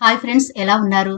Hi friends ఎలా ఉన్నారు?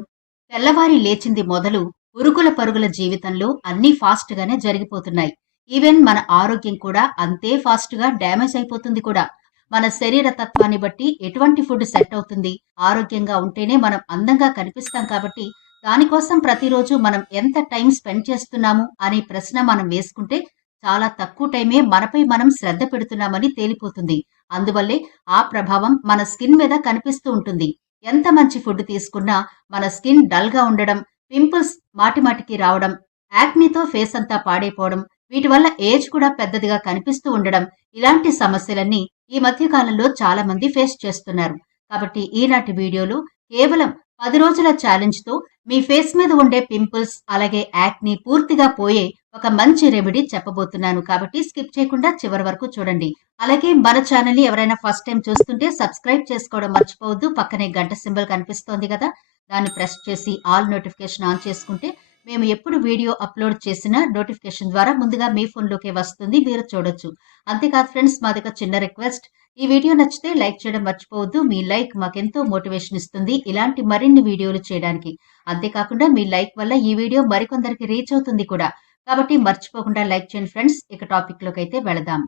తెల్లవారి లేచింది మొదలు ఉరుకుల పరుగుల జీవితంలో అన్నీ ఫాస్ట్గానే జరిగిపోతున్నాయి. ఈవెన్ మన ఆరోగ్యం కూడా అంతే ఫాస్ట్గా డ్యామేజ్ అయిపోతుంది కూడా. మన శరీర తత్వాన్ని బట్టి ఎటువంటి ఫుడ్ సెట్ అవుతుంది? ఆరోగ్యంగా ఉంటేనే మనం అందంగా కనిపిస్తాం కాబట్టి దానికోసం ప్రతిరోజు మనం ఎంత టైం స్పెండ్ చేస్తున్నాము అనే ప్రశ్న మనం వేసుకుంటే చాలా తక్కువ టైమే మనపై మనం శ్రద్ధ పెడుతున్నామని తేలిపోతుంది. అందువల్లే ఆ ప్రభావం మన స్కిన్ మీద కనిపిస్తూ ఉంటుంది. ఎంత మంచి ఫుడ్ తీసుకున్నా మన స్కిన్ డల్గా ఉండడం పింపుల్స్ మాటిమాటికి రావడం యాక్నీతో ఫేస్ అంతా పాడైపోవడం వీటి వల్ల ఏజ్ కూడా పెద్దదిగా కనిపిస్తూ ఉండడం ఇలాంటి సమస్యలన్నీ ఈ మధ్య కాలంలో చాలా మంది ఫేస్ చేస్తున్నారు. కాబట్టి ఈనాటి వీడియోలో కేవలం పది రోజుల ఛాలెంజ్తో మీ ఫేస్ మీద ఉండే పింపుల్స్ అలాగే యాక్ని పూర్తిగా పోయే ఒక మంచి రెమెడీ చెప్పబోతున్నాను. కాబట్టి స్కిప్ చేయకుండా చివరి వరకు చూడండి. అలాగే మన ఛానల్ని ఎవరైనా ఫస్ట్ టైం చూస్తుంటే సబ్స్క్రైబ్ చేసుకోవడం మర్చిపోవద్దు. పక్కనే గంట సింబల్ కనిపిస్తోంది కదా దాన్ని ప్రెస్ చేసి ఆల్ నోటిఫికేషన్ ఆన్ చేసుకుంటే మేము ఎప్పుడు వీడియో అప్లోడ్ చేసినా నోటిఫికేషన్ ద్వారా ముందుగా మీ ఫోన్లోకి వస్తుంది మీరు చూడొచ్చు. అంతేకాదు ఫ్రెండ్స్ మా దగ్గర చిన్న రిక్వెస్ట్. ఈ వీడియో నచ్చితే లైక్ చేయడం మర్చిపోవద్దు. మీ లైక్ మాకెంతో మోటివేషన్ ఇస్తుంది ఇలాంటి మరిన్ని వీడియోలు చేయడానికి. అంతేకాకుండా మీ లైక్ వల్ల ఈ వీడియో మరికొందరికి రీచ్ అవుతుంది కూడా. కాబట్టి మర్చిపోకుండా లైక్ చేయండి ఫ్రెండ్స్. ఇక టాపిక్లోకి అయితే వెళదాం.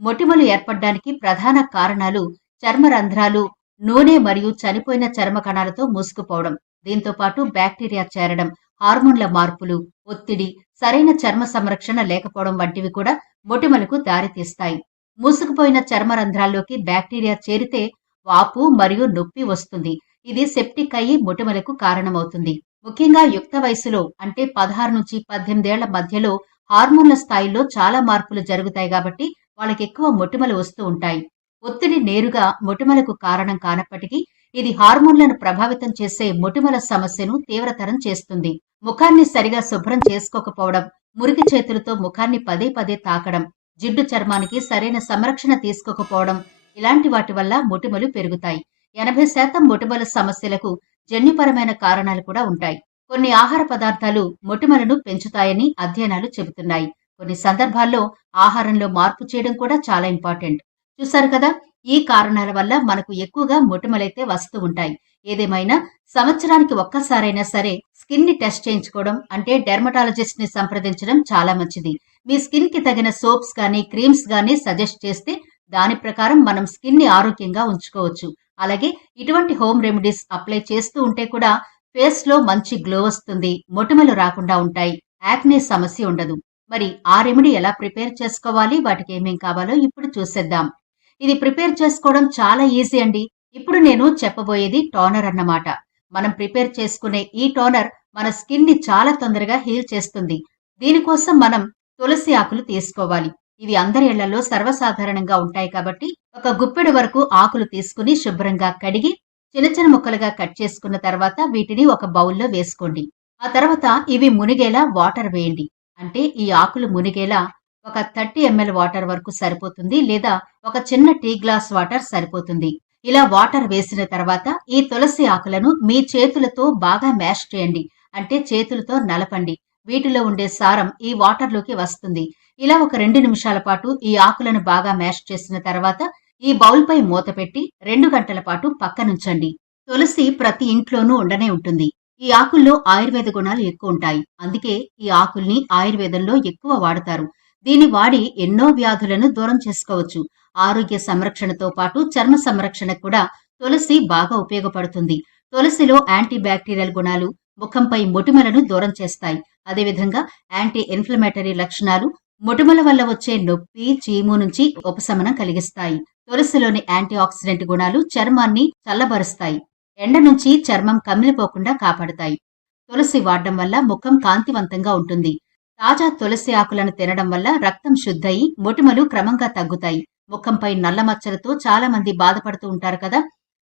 మొటిమలు ఏర్పడడానికి ప్రధాన కారణాలు చర్మ రంధ్రాలు నూనె మరియు చనిపోయిన చర్మ కణాలతో మూసుకుపోవడం. దీంతో పాటు బ్యాక్టీరియా చేరడం హార్మోన్ల మార్పులు ఒత్తిడి సరైన చర్మ సంరక్షణ లేకపోవడం వంటివి కూడా మొటిమలకు దారితీస్తాయి. మూసుకుపోయిన చర్మ రంధ్రాల్లోకి బ్యాక్టీరియా చేరితే వాపు మరియు నొప్పి వస్తుంది. ఇది సెప్టిక్ అయ్యి మొటిమలకు కారణమవుతుంది. ముఖ్యంగా యుక్త వయసులో అంటే పదహారు నుంచి పద్దెనిమిదేళ్ళ మధ్యలో హార్మోన్ల స్థాయిలో చాలా మార్పులు జరుగుతాయి కాబట్టి వాళ్ళకి ఎక్కువ మొటిమలు వస్తూ ఉంటాయి. ఒత్తిడి నేరుగా మొటిమలకు కారణం కానప్పటికీ ఇది హార్మోన్లను ప్రభావితం చేసే మొటిమల సమస్యను తీవ్రతరం చేస్తుంది. ముఖాన్ని సరిగా శుభ్రం చేసుకోకపోవడం మురికి చేతులతో ముఖాన్ని పదే పదే తాకడం జిడ్డు చర్మానికి సరైన సంరక్షణ తీసుకోకపోవడం ఇలాంటి వాటి వల్ల మొటిమలు పెరుగుతాయి. ఎనభై శాతం మొటిమల సమస్యలకు జన్యుపరమైన కారణాలు కూడా ఉంటాయి. కొన్ని ఆహార పదార్థాలు మొటిమలను పెంచుతాయని అధ్యయనాలు చెబుతున్నాయి. కొన్ని సందర్భాల్లో ఆహారంలో మార్పు చేయడం కూడా చాలా ఇంపార్టెంట్. చూసారు కదా ఈ కారణాల వల్ల మనకు ఎక్కువగా మొటిమలైతే వస్తూ ఉంటాయి. ఏదేమైనా సంవత్సరానికి ఒక్కసారైనా సరే స్కిన్ని టెస్ట్ చేయించుకోవడం అంటే డెర్మటాలజిస్ట్ని సంప్రదించడం చాలా మంచిది. మీ స్కిన్కి తగిన సోప్స్ కానీ క్రీమ్స్ కానీ సజెస్ట్ చేస్తే దాని ప్రకారం మనం స్కిన్ని ఆరోగ్యంగా ఉంచుకోవచ్చు. అలాగే ఇటువంటి హోమ్ రెమెడీస్ అప్లై చేస్తూ ఉంటే కూడా ఫేస్లో మంచి గ్లో వస్తుంది మొటిమలు రాకుండా ఉంటాయి యాక్నే సమస్య ఉండదు. మరి ఆ రెమెడీ ఎలా ప్రిపేర్ చేసుకోవాలి? వాటికి ఏమేం కావాలో ఇప్పుడు చూసేద్దాం. ఇది ప్రిపేర్ చేసుకోవడం చాలా ఈజీ అండి. ఇప్పుడు నేను చెప్పబోయేది టోనర్ అన్నమాట. మనం ప్రిపేర్ చేసుకునే ఈ టోనర్ మన స్కిన్ని చాలా తొందరగా హీల్ చేస్తుంది. దీనికోసం మనం తులసి ఆకులు తీసుకోవాలి. ఇవి అందరి ఇళ్ళలో సర్వసాధారణంగా ఉంటాయి కాబట్టి ఒక గుప్పెడు వరకు ఆకులు తీసుకుని శుభ్రంగా కడిగి చిన్న చిన్న ముక్కలుగా కట్ చేసుకున్న తర్వాత వీటిని ఒక బౌల్లో వేసుకోండి. ఆ తర్వాత ఇవి మునిగేలా వాటర్ వేయండి. అంటే ఈ ఆకులు మునిగేలా ఒక థర్టీ ఎంఎల్ వాటర్ వరకు సరిపోతుంది లేదా ఒక చిన్న టీ గ్లాస్ వాటర్ సరిపోతుంది. ఇలా వాటర్ వేసిన తర్వాత ఈ తులసి ఆకులను మీ చేతులతో బాగా మ్యాష్ చేయండి. అంటే చేతులతో నలపండి. వీటిలో ఉండే సారం ఈ వాటర్లోకి వస్తుంది. ఇలా ఒక రెండు నిమిషాల పాటు ఈ ఆకులను బాగా మ్యాష్ చేసిన తర్వాత ఈ బౌల్ పై మూత పెట్టి రెండు గంటల పాటు పక్కనుంచండి. తులసి ప్రతి ఇంట్లోనూ ఉండనే ఉంటుంది. ఈ ఆకుల్లో ఆయుర్వేద గుణాలు ఎక్కువ ఉంటాయి అందుకే ఈ ఆకుల్ని ఆయుర్వేదంలో ఎక్కువ వాడతారు. దీన్ని వాడి ఎన్నో వ్యాధులను దూరం చేసుకోవచ్చు. ఆరోగ్య సంరక్షణతో పాటు చర్మ సంరక్షణ కూడా తులసి బాగా ఉపయోగపడుతుంది. తులసిలో యాంటీ బ్యాక్టీరియల్ గుణాలు ముఖంపై మొటిమలను దూరం చేస్తాయి. అదేవిధంగా యాంటీ ఇన్ఫ్లమేటరీ లక్షణాలు మొటిమల వల్ల వచ్చే నొప్పి చీము నుంచి ఉపశమనం కలిగిస్తాయి. తులసిలోని యాంటీ ఆక్సిడెంట్ గుణాలు చర్మాన్ని చల్లబరుస్తాయి. ఎండ నుంచి చర్మం కమిలిపోకుండా కాపాడుతాయి. తులసి వాడడం వల్ల ముఖం కాంతివంతంగా ఉంటుంది. తాజా తులసి ఆకులను తినడం వల్ల రక్తం శుద్ధయి మొటిమలు క్రమంగా తగ్గుతాయి. ముఖంపై నల్ల మచ్చలతో చాలా మంది బాధపడుతూ ఉంటారు కదా?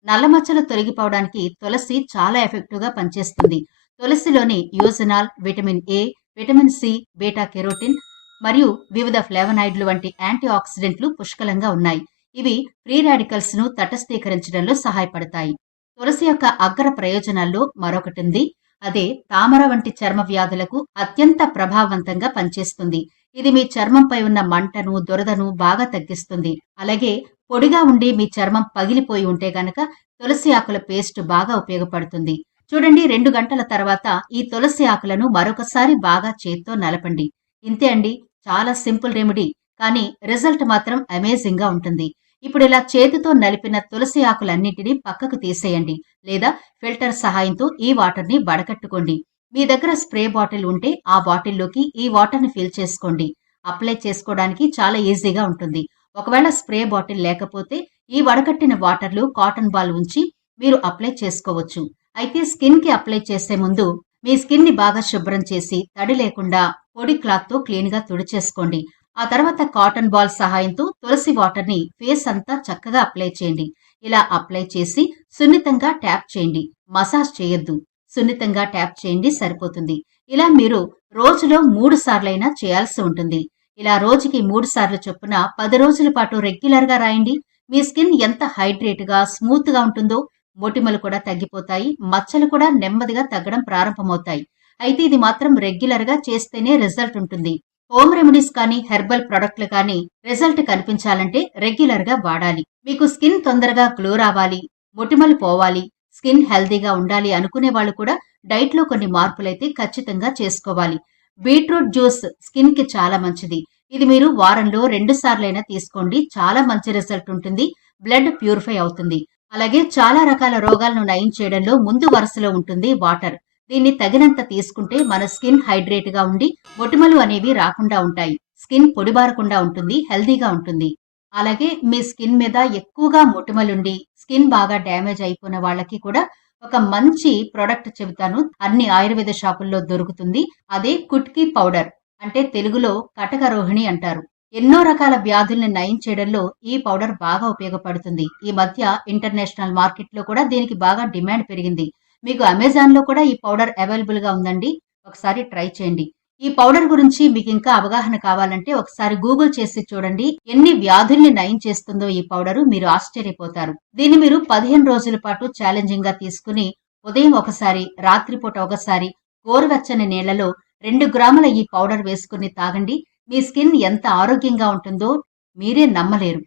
నల్ల మచ్చలు తొలగిపోవడానికి తులసి చాలా ఎఫెక్టివ్గా పనిచేస్తుంది. తులసిలోని eugenol vitamin A vitamin C beta carotene మరియు వివిధ ఫ్లేవనాయిడ్లు వంటి యాంటీ ఆక్సిడెంట్లు పుష్కలంగా ఉన్నాయి. ఇవి ఫ్రీ రాడికల్స్ను తటస్థీకరించడంలో సహాయపడతాయి. తులసి యొక్క అగ్ర ప్రయోజనాల్లో మరొకటి ఉంది అదే తామర వంటి చర్మ వ్యాధులకు అత్యంత ప్రభావవంతంగా పనిచేస్తుంది. ఇది మీ చర్మంపై ఉన్న మంటను దురదను బాగా తగ్గిస్తుంది. అలాగే పొడిగా ఉండి మీ చర్మం పగిలిపోయి ఉంటే గనక తులసి ఆకుల పేస్ట్ బాగా ఉపయోగపడుతుంది. చూడండి రెండు గంటల తర్వాత ఈ తులసి ఆకులను మరొకసారి బాగా చేత్తో నలపండి. ఇంతే అండి చాలా సింపుల్ రెమెడీ. కానీ రిజల్ట్ మాత్రం అమేజింగ్గా ఉంటుంది. ఇప్పుడు ఇలా చేతితో నలిపిన తులసి ఆకులన్నింటినీ పక్కకు తీసేయండి లేదా ఫిల్టర్ సహాయంతో ఈ వాటర్ని వడకట్టుకోండి మీ దగ్గర స్ప్రే బాటిల్ ఉంటే ఆ బాటిల్లోకి ఈ వాటర్ని ఫిల్ చేసుకోండి. అప్లై చేసుకోవడానికి చాలా ఈజీగా ఉంటుంది. ఒకవేళ స్ప్రే బాటిల్ లేకపోతే ఈ వడకట్టిన వాటర్లు కాటన్ బాల్ ఉంచి మీరు అప్లై చేసుకోవచ్చు. అయితే స్కిన్కి అప్లై చేసే ముందు మీ స్కిన్ని బాగా శుభ్రం చేసి తడి లేకుండా పొడి క్లాత్తో క్లీన్గా తుడిచేసుకోండి. ఆ తర్వాత కాటన్ బాల్ సహాయంతో తులసి వాటర్ని ఫేస్ అంతా చక్కగా అప్లై చేయండి. ఇలా అప్లై చేసి సున్నితంగా ట్యాప్ చేయండి. మసాజ్ చేయొద్దు. సున్నితంగా ట్యాప్ చేయండి సరిపోతుంది. ఇలా మీరు రోజులో మూడు సార్లైనా చేయాల్సి ఉంటుంది. ఇలా రోజుకి మూడు సార్లు చొప్పున పది రోజుల పాటు రెగ్యులర్గా రాయండి. మీ స్కిన్ ఎంత హైడ్రేట్గా స్మూత్గా ఉంటుందో మొటిమలు కూడా తగ్గిపోతాయి. మచ్చలు కూడా నెమ్మదిగా తగ్గడం ప్రారంభమవుతాయి. అయితే ఇది మాత్రం రెగ్యులర్గా చేస్తేనే రిజల్ట్ ఉంటుంది. హోమ్ రెమెడీస్ కానీ హెర్బల్ ప్రొడక్ట్లు కానీ రిజల్ట్ కనిపించాలంటే రెగ్యులర్గా వాడాలి. మీకు స్కిన్ తొందరగా గ్లో రావాలి మొటిమలు పోవాలి స్కిన్ హెల్దీగా ఉండాలి అనుకునే వాళ్ళు కూడా డైట్లో కొన్ని మార్పులైతే ఖచ్చితంగా చేసుకోవాలి. బీట్రూట్ జ్యూస్ స్కిన్కి చాలా మంచిది. ఇది మీరు వారంలో రెండు సార్లైనా తీసుకోండి. చాలా మంచి రిజల్ట్ ఉంటుంది. బ్లడ్ ప్యూరిఫై అవుతుంది. అలాగే చాలా రకాల రోగాలను నయం చేయడంలో ముందు వరుసలో ఉంటుంది వాటర్. దీన్ని తగినంత తీసుకుంటే మన స్కిన్ హైడ్రేట్గా ఉండి మొటిమలు అనేవి రాకుండా ఉంటాయి. స్కిన్ పొడిబారకుండా ఉంటుంది హెల్దీగా ఉంటుంది. అలాగే మీ స్కిన్ మీద ఎక్కువగా మొటిమలుండి స్కిన్ బాగా డ్యామేజ్ అయిపోయిన వాళ్ళకి కూడా ఒక మంచి ప్రోడక్ట్ చెబుతాను. అన్ని ఆయుర్వేద షాపుల్లో దొరుకుతుంది. అదే కుట్కీ పౌడర్ అంటే తెలుగులో కటకరోహిణి అంటారు. ఎన్నో రకాల వ్యాధుల్ని నయం చేయడంలో ఈ పౌడర్ బాగా ఉపయోగపడుతుంది. ఈ మధ్య ఇంటర్నేషనల్ మార్కెట్లో కూడా దీనికి బాగా డిమాండ్ పెరిగింది. మీకు అమెజాన్లో కూడా ఈ పౌడర్ అవైలబుల్గా ఉందండి. ఒకసారి ట్రై చేయండి. ఈ పౌడర్ గురించి మీకు ఇంకా అవగాహన కావాలంటే ఒకసారి గూగుల్ చేసి చూడండి. ఎన్ని వ్యాధుల్ని నయం చేస్తుందో ఈ పౌడర్ మీరు ఆశ్చర్యపోతారు. దీన్ని మీరు పదిహేను రోజుల పాటు ఛాలెంజింగ్గా తీసుకుని ఉదయం ఒకసారి రాత్రిపూట ఒకసారి గోరువెచ్చని నీళ్ళలో రెండు గ్రాముల ఈ పౌడర్ వేసుకుని తాగండి. మీ స్కిన్ ఎంత ఆరోగ్యంగా ఉంటుందో మీరే నమ్మలేరు.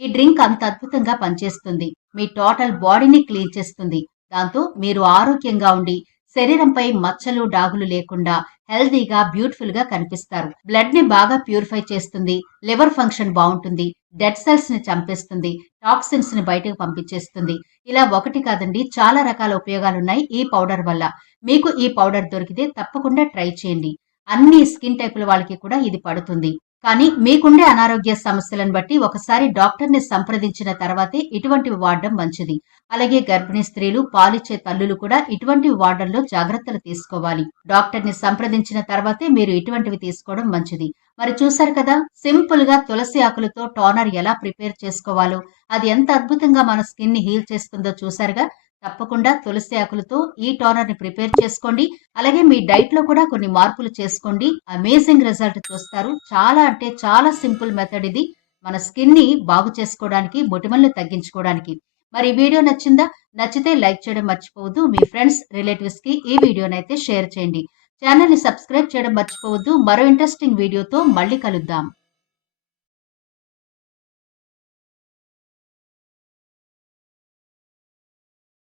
ఈ డ్రింక్ అంత అద్భుతంగా పనిచేస్తుంది. మీ టోటల్ బాడీని క్లీన్ చేస్తుంది. దాంతో మీరు ఆరోగ్యంగా ఉండి శరీరంపై మచ్చలు డాగులు లేకుండా హెల్దీగా బ్యూటిఫుల్గా కనిపిస్తారు. బ్లడ్ని బాగా ప్యూరిఫై చేస్తుంది. లివర్ ఫంక్షన్ బాగుంటుంది. డెడ్ సెల్స్ని చంపేస్తుంది. టాక్సిన్స్ని బయటకు పంపించేస్తుంది. ఇలా ఒకటి కాదండి చాలా రకాల ఉపయోగాలున్నాయి ఈ పౌడర్ వల్ల. మీకు ఈ పౌడర్ దొరికితే తప్పకుండా ట్రై చేయండి. అన్ని స్కిన్ టైపుల వాళ్ళకి కూడా ఇది పడుతుంది. కానీ మీకుండే అనారోగ్య సమస్యలను బట్టి ఒకసారి డాక్టర్ని సంప్రదించిన తర్వాతే ఇటువంటివి వాడడం మంచిది. అలాగే గర్భిణీ స్త్రీలు పాలిచ్చే తల్లులు కూడా ఇటువంటివి వాడడంలో జాగ్రత్తలు తీసుకోవాలి. డాక్టర్ని సంప్రదించిన తర్వాతే మీరు ఇటువంటివి తీసుకోవడం మంచిది. మరి చూశారు కదా సింపుల్గా తులసి ఆకులతో టోనర్ ఎలా ప్రిపేర్ చేసుకోవాలో అది ఎంత అద్భుతంగా మన స్కిన్ని హీల్ చేస్తుందో చూసారుగా తప్పకుండా తులసి ఆకులతో ఈ టోనర్ని ప్రిపేర్ చేసుకోండి. అలాగే మీ డైట్లో కూడా కొన్ని మార్పులు చేసుకోండి. అమేజింగ్ రిజల్ట్ చూస్తారు. చాలా అంటే చాలా సింపుల్ మెథడ్ ఇది. మన స్కిన్ని బాగు చేసుకోవడానికి మొటిమల్ని తగ్గించుకోవడానికి. మరి ఈ వీడియో నచ్చిందా? నచ్చితే లైక్ చేయడం మర్చిపోవద్దు. మీ ఫ్రెండ్స్ రిలేటివ్స్కి ఈ వీడియోనైతే షేర్ చేయండి. ఛానల్ని సబ్స్క్రైబ్ చేయడం మర్చిపోవద్దు. మరో ఇంట్రెస్టింగ్ వీడియోతో మళ్ళీ కలుద్దాం.